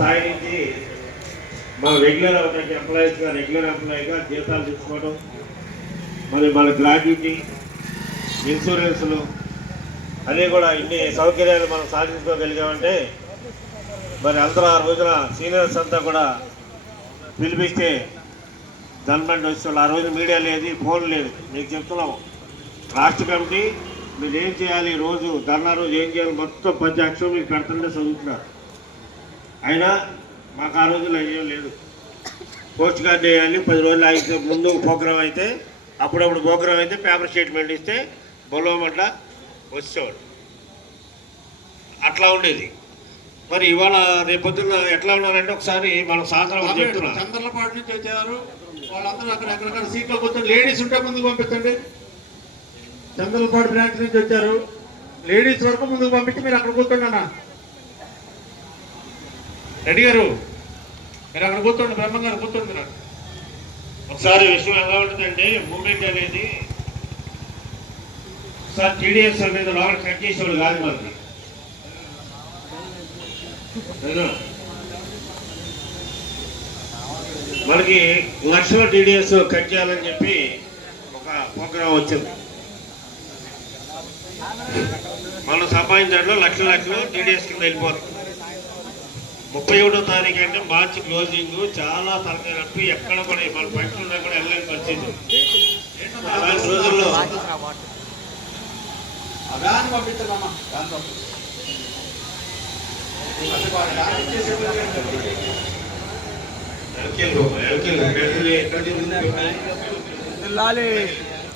స్థాయి నుంచి మన రెగ్యులర్ ఎంప్లాయీగా జీతాలు తీసుకోవడం, మరి మన గ్రాడ్యుటీ, ఇన్సూరెన్సులు అన్నీ కూడా ఇన్ని సౌకర్యాలు మనం సాధించుకోగలిగామంటే మరి అందరూ ఆ రోజున సీనియర్స్ అంతా కూడా పిలిపిస్తే గవర్నమెంట్ వచ్చేవాళ్ళు. ఆ రోజు మీడియా లేదు, ఫోన్ లేదు. మీకు చెప్తున్నాము, రాష్ట్ర కమిటీ మీరు ఏం చేయాలి, రోజు ధర్నా రోజు ఏం చేయాలి మొత్తం 10 అక్షరం మీకు పెడుతుంటే చదువుతున్నారు. అయినా మాకు ఆ రోజుల్లో ఏం లేదు. పోస్ట్ కార్డు వేయాలి, 10 రోజులు అయితే ముందు ప్రోగ్రామ్ అయితే, అప్పుడప్పుడు ప్రోగ్రామ్ అయితే పేపర్ స్టేట్మెంట్ ఇస్తే బొలవమంట వచ్చేవాడు. అట్లా ఉండేది. మరి ఇవాళ రేపొద్దున ఎట్లా ఉన్నారంటే ఒకసారి మన సాయంత్రం చెప్తున్నాం, చంద్రలపాటి నుంచి వచ్చారు వాళ్ళందరూ అక్కడ సీట్లో కూర్చొని లేడీస్ ఉంటే ముందుకు పంపించండి. చంద్రలపాటి బ్రాంచ్ నుంచి వచ్చారు, లేడీస్ వరకు ముందుకు పంపించి మీరు అక్కడ కూర్చోండి అన్న. రెడ్డి గారు మీరు అక్కడ కూర్చోండి, బ్రహ్మం గారు కూర్చోండి. మీరు ఒకసారి విషయం ఎలా ఉంటుందంటే, మూమెంట్ అనేది ఒకసారి టీడీఎస్ మీద లోపల కట్ చేసేవాడు కాదు. మనకి లక్షల టీడీఎస్ కట్ చేయాలని చెప్పి ఒక ప్రోగ్రాం వచ్చింది. మనం సంపాదించడంలో లక్షలు టీడీఎస్ కింద వెళ్ళిపోతుంది. 31వ తారీఖు అంటే మార్చి క్లోజింగ్, చాలా తరగతి నప్పి ఎక్కడ కూడా మన పంటలు కూడా వెళ్ళలేని పరిస్థితి. అలాంటి రోజుల్లో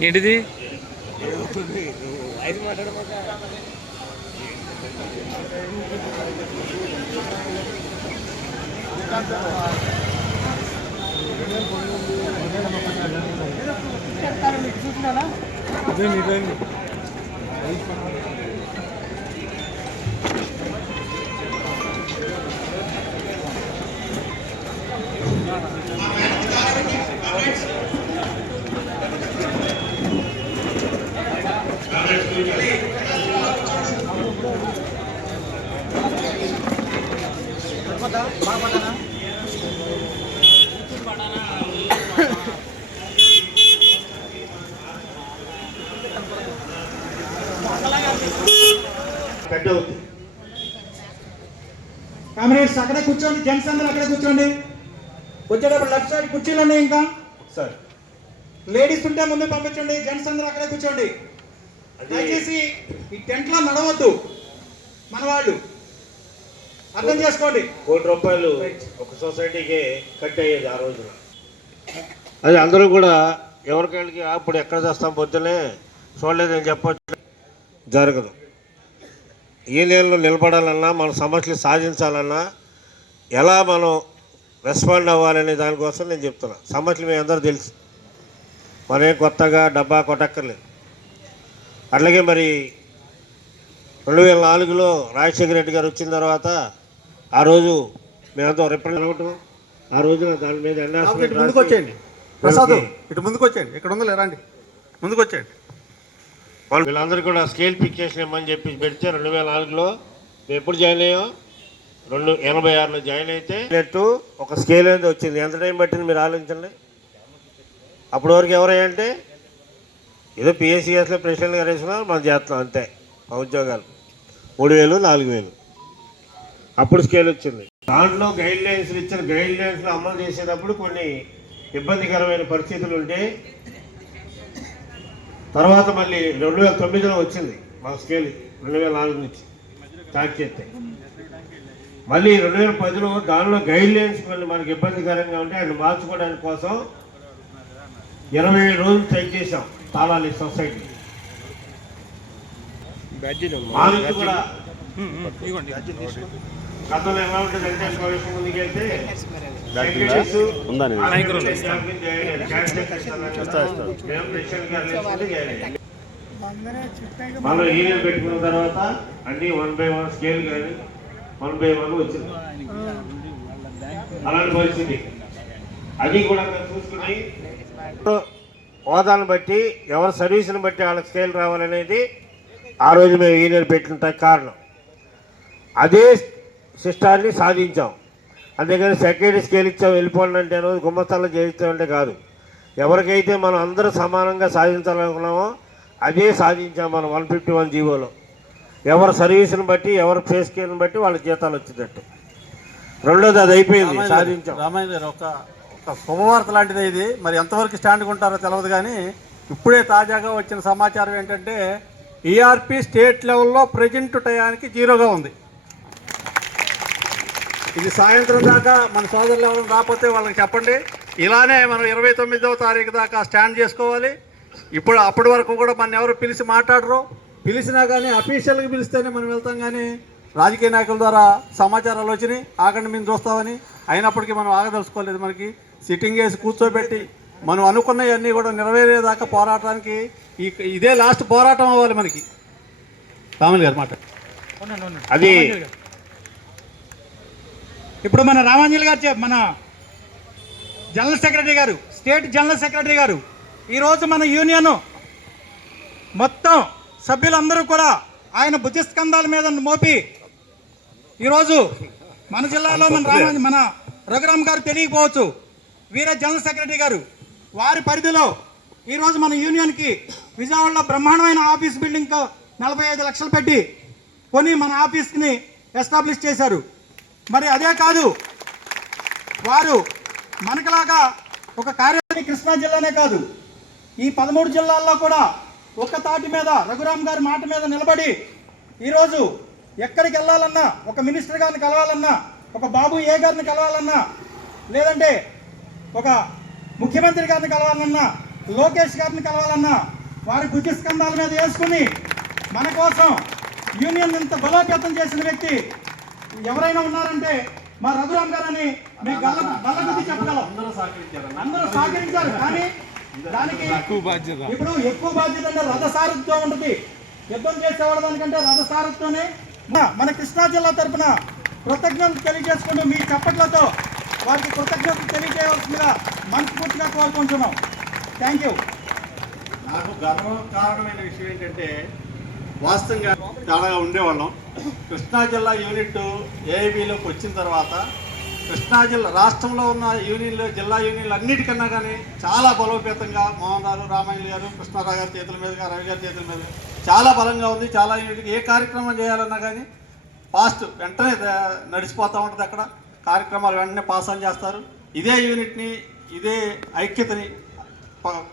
ఏంటిది కామ్రేడ్స్ అక్కడే కూర్చోండి, జెంట్స్ అందరూ అక్కడే కూర్చోండి. వచ్చేటప్పుడు లెఫ్ట్ సైడ్ కుర్చీలు ఉన్నాయి. ఇంకా సార్ లేడీస్ ఉంటే ముందు పంపించండి, జెంట్స్ అందరూ అక్కడే కూర్చోండి. దయచేసి ఈ టెంట్ లో నడవద్దు, మన వాళ్ళు అర్థం చేసుకోండి. ₹1 కోటి ఒక సొసైటీకి కట్ అయ్యేది ఆ రోజున. అది అందరూ కూడా ఎవరికాళ్ళకి అప్పుడు ఎక్కడ చేస్తాం పొద్దునే చూడలేదని చెప్పొచ్చు, జరగదు. ఈ నెలలో నిలబడాలన్నా, మన సమస్యలు సాధించాలన్నా ఎలా మనం రెస్పాండ్ అవ్వాలనే దానికోసం నేను చెప్తున్నా. సమస్యలు మీ అందరూ తెలుసు, మరేం కొత్తగా డబ్బా కొట్టక్కర్లేదు. అట్లాగే మరి 2004లో రాజశేఖర రెడ్డి గారు వచ్చిన తర్వాత ఆ రోజు మేమంతా రిప్రజెంట్ అవ్వటం, ఆ రోజున దాని మీద ముందుకు వచ్చేయండి. ప్రసాద్ ఇటు ముందుకు వచ్చేయండి, ఇక్కడ ఉందో లేరండి, ముందుకు వచ్చేయండి. వాళ్ళు వీళ్ళందరూ కూడా స్కేల్ ఫిక్సేషన్ ఇవ్వమని చెప్పి పెడితే 2004లో మేము ఎప్పుడు జాయిన్ అయ్యాం, 86లో జాయిన్ అయితే ఒక స్కేల్ అనేది వచ్చింది. ఎంత టైం పట్టింది మీరు ఆలోచించండి. అప్పటి వరకు ఎవరయ్యంటే ఏదో పిఎస్సిఎస్లో ప్రెసిడెంట్ గారు వేసుకున్నారు, మనం చేస్తున్నాం అంతే. మా ఉద్యోగాలు 3000 4000 అప్పుడు స్కేల్ వచ్చింది. దాంట్లో గైడ్ లైన్స్ ఇచ్చిన గైడ్ లైన్స్లో అమలు చేసేటప్పుడు కొన్ని ఇబ్బందికరమైన పరిస్థితులు ఉంటే తర్వాత మళ్ళీ 2009లో వచ్చింది మా స్కేల్. 2004 నుంచి స్టార్ట్ చేస్తే మళ్ళీ 2010లో దానిలో గైడ్ లైన్స్ కొన్ని మనకి ఇబ్బందికరంగా ఉంటే ఆయన మార్చుకోవడానికి కోసం 27 రోజులు టైప్ చేసాం తాళాలి సొసైటీ. మాకు కూడా గతంలో ఎలా ఉంటుందంటే ముందుకెళ్తే మనం యూనియన్ పెట్టుకున్న తర్వాత అన్ని 1 by 1 స్కేల్ కానీ 1 by 1 వచ్చింది. అలాంటి పరిస్థితి అది కూడా చూసుకుని హోదాను బట్టి ఎవరి సర్వీస్ని బట్టి వాళ్ళకి స్కేల్ రావాలనేది ఆ రోజు మేము యూనియన్ పెట్టిన కారణం. అదే సిస్టాన్ని సాధించాం. అందుకని సెక్యూరిటీ స్కేల్ ఇచ్చాం వెళ్ళిపోండి అంటే రోజు గుమ్మస్తాల్లో చేయిస్తామంటే కాదు. ఎవరికైతే మనం అందరూ సమానంగా సాధించాలనుకున్నామో అదే సాధించాం మనం 151 జీవోలో. ఎవరి సర్వీస్ని బట్టి ఎవరి పే స్కేల్ని బట్టి వాళ్ళ జీతాలు వచ్చేటట్టు. రెండోది అది అయిపోయింది, సాధించాం. రామయ్య గారు ఒక శుభవార్త లాంటిదే ఇది. మరి ఎంతవరకు స్టాండ్గా ఉంటారో తెలియదు, కానీ ఇప్పుడే తాజాగా వచ్చిన సమాచారం ఏంటంటే ఈఆర్పి స్టేట్ లెవెల్లో ప్రజెంట్ టయానికి 0గా ఉంది. ఇది సాయంత్రం దాకా మన సోదరులు ఎవరు రాకపోతే వాళ్ళకి చెప్పండి. ఇలానే మనం 29వ తారీఖు దాకా స్టాండ్ చేసుకోవాలి. అప్పటి వరకు కూడా మన ఎవరు పిలిచి మాట్లాడరు. పిలిచినా కానీ అఫీషియల్గా పిలిస్తేనే మనం వెళ్తాం, కానీ రాజకీయ నాయకుల ద్వారా సమాచారాలు వచ్చినాయి ఆగండి మేము చూస్తామని. అయినప్పటికీ మనం ఆగదలుచుకోలేదు. మనకి సిట్టింగ్ వేసి కూర్చోబెట్టి మనం అనుకున్నవన్నీ కూడా నెరవేరేదాకా పోరాటానికి ఇదే లాస్ట్ పోరాటం అవ్వాలి మనకి. రామన్ గారు మాట అది ఇప్పుడు మన రామాంజలి గారు మన జనరల్ సెక్రటరీ గారు, స్టేట్ జనరల్ సెక్రటరీ గారు, ఈరోజు మన యూనియన్ మొత్తం సభ్యులందరూ కూడా ఆయన భుజస్కంధాల మీద మోపి ఈరోజు మన జిల్లాలో మన రఘురామ్ గారు తెలియకపోవచ్చు, వీరే జనరల్ సెక్రటరీ గారు, వారి పరిధిలో ఈరోజు మన యూనియన్కి విజయవాడలో బ్రహ్మాండమైన ఆఫీస్ బిల్డింగ్ 45 లక్షలు పెట్టి కొని మన ఆఫీస్ని ఎస్టాబ్లిష్ చేశారు. మరి అదే కాదు, వారు మనకులాగా ఒక కార్యక్రమం కృష్ణా జిల్లానే కాదు, ఈ 13 జిల్లాల్లో కూడా ఒక్క తాటి మీద రఘురామ్ గారి మాట మీద నిలబడి ఈరోజు ఎక్కడికి వెళ్ళాలన్నా, ఒక మినిస్టర్ గారిని కలవాలన్నా, ఒక బాబు ఏ గారిని కలవాలన్నా, లేదంటే ఒక ముఖ్యమంత్రి గారిని కలవాలన్నా, లోకేష్ గారిని కలవాలన్నా వారి భుజస్కంధాల మీద వేసుకుని మన కోసం యూనియన్ ఇంత బలోపేతం చేసిన వ్యక్తి ఎవరైనా ఉన్నారంటే మా రఘురామ్ గారని మేము బల్లగుద్ది చెప్పగలం. అందరూ సహకరించారు, కానీ దానికి ఇప్పుడు ఎక్కువ బాధ్యత అంటే రథసారథితో ఉంటుంది. యుద్ధం చేసేవాళ్ళ దానికంటే రథసారథితోనే మన కృష్ణా జిల్లా తరఫున కృతజ్ఞతలు తెలియజేసుకుంటూ మీ చప్పట్లతో వారికి కృతజ్ఞతలు తెలియజేయవలసిందిగా మనస్ఫూర్తిగా కోరుకుంటున్నాం. Thank you. నాకు గర్వకారణమైన విషయం ఏంటంటే వాస్తవంగా చాలా ఉండేవాళ్ళం. కృష్ణా జిల్లా యూనిట్ ఏఐబీలోకి వచ్చిన తర్వాత కృష్ణా జిల్లా రాష్ట్రంలో ఉన్న యూనియన్లు, జిల్లా యూనియన్లు అన్నిటికన్నా కానీ చాలా బలోపేతంగా మోహన్ రావు, రామయ్య గారు, కృష్ణారావు గారి చేతుల మీదుగా, రవి గారి చేతుల మీద చాలా బలంగా ఉంది. చాలా యూనిట్కి ఏ కార్యక్రమం చేయాలన్నా కానీ ఫాస్ట్ వెంటనే నడిచిపోతూ ఉంటుంది. అక్కడ కార్యక్రమాలు వెంటనే పాస్ ఆన్ చేస్తారు. ఇదే యూనిట్ని, ఇదే ఐక్యతని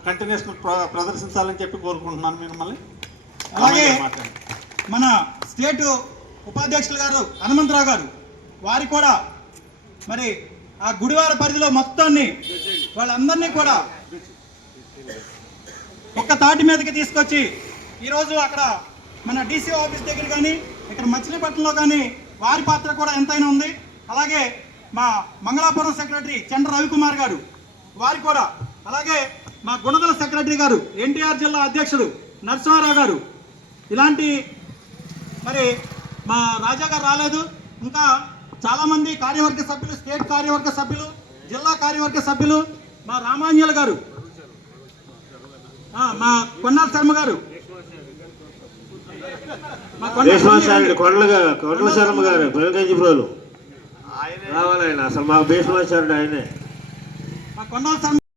కంటిన్యూస్ ప్రదర్శించాలని చెప్పి కోరుకుంటున్నాను మిమ్మల్ని. అలాగే మన స్టేట్ ఉపాధ్యక్షులు గారు హనుమంతరావు గారు, వారి కూడా మరి ఆ గుడివార పరిధిలో మొత్తాన్ని వాళ్ళందరినీ కూడా ఒక్క తాటి మీదకి తీసుకొచ్చి ఈరోజు అక్కడ మన డీసీ ఆఫీస్ దగ్గర కానీ, ఇక్కడ మచిలీపట్నంలో కానీ వారి పాత్ర కూడా ఎంతైనా ఉంది. అలాగే మా మంగళాపురం సెక్రటరీ చంద్ర రవికుమార్ గారు, వారి కూడా, అలాగే మా గుణదల సెక్రటరీ గారు, ఎన్టీఆర్ జిల్లా అధ్యక్షుడు నరసింహారావు గారు, ఇలాంటి మరి మా రాజా గారు రాలేదు, ఇంకా చాలామంది కార్యవర్గ సభ్యులు, స్టేట్ కార్యవర్గ సభ్యులు, జిల్లా కార్యవర్గ సభ్యులు, మా రామాంజలి గారు, మా కొన్నాల శర్మ గారు, మా కొండల శర్మ గారు పెరుగంజి ప్రోలు రావాలైనా అసలు మా భీష్మాచార్యుడు ఆయనే. మా కొన్నాల శర్మ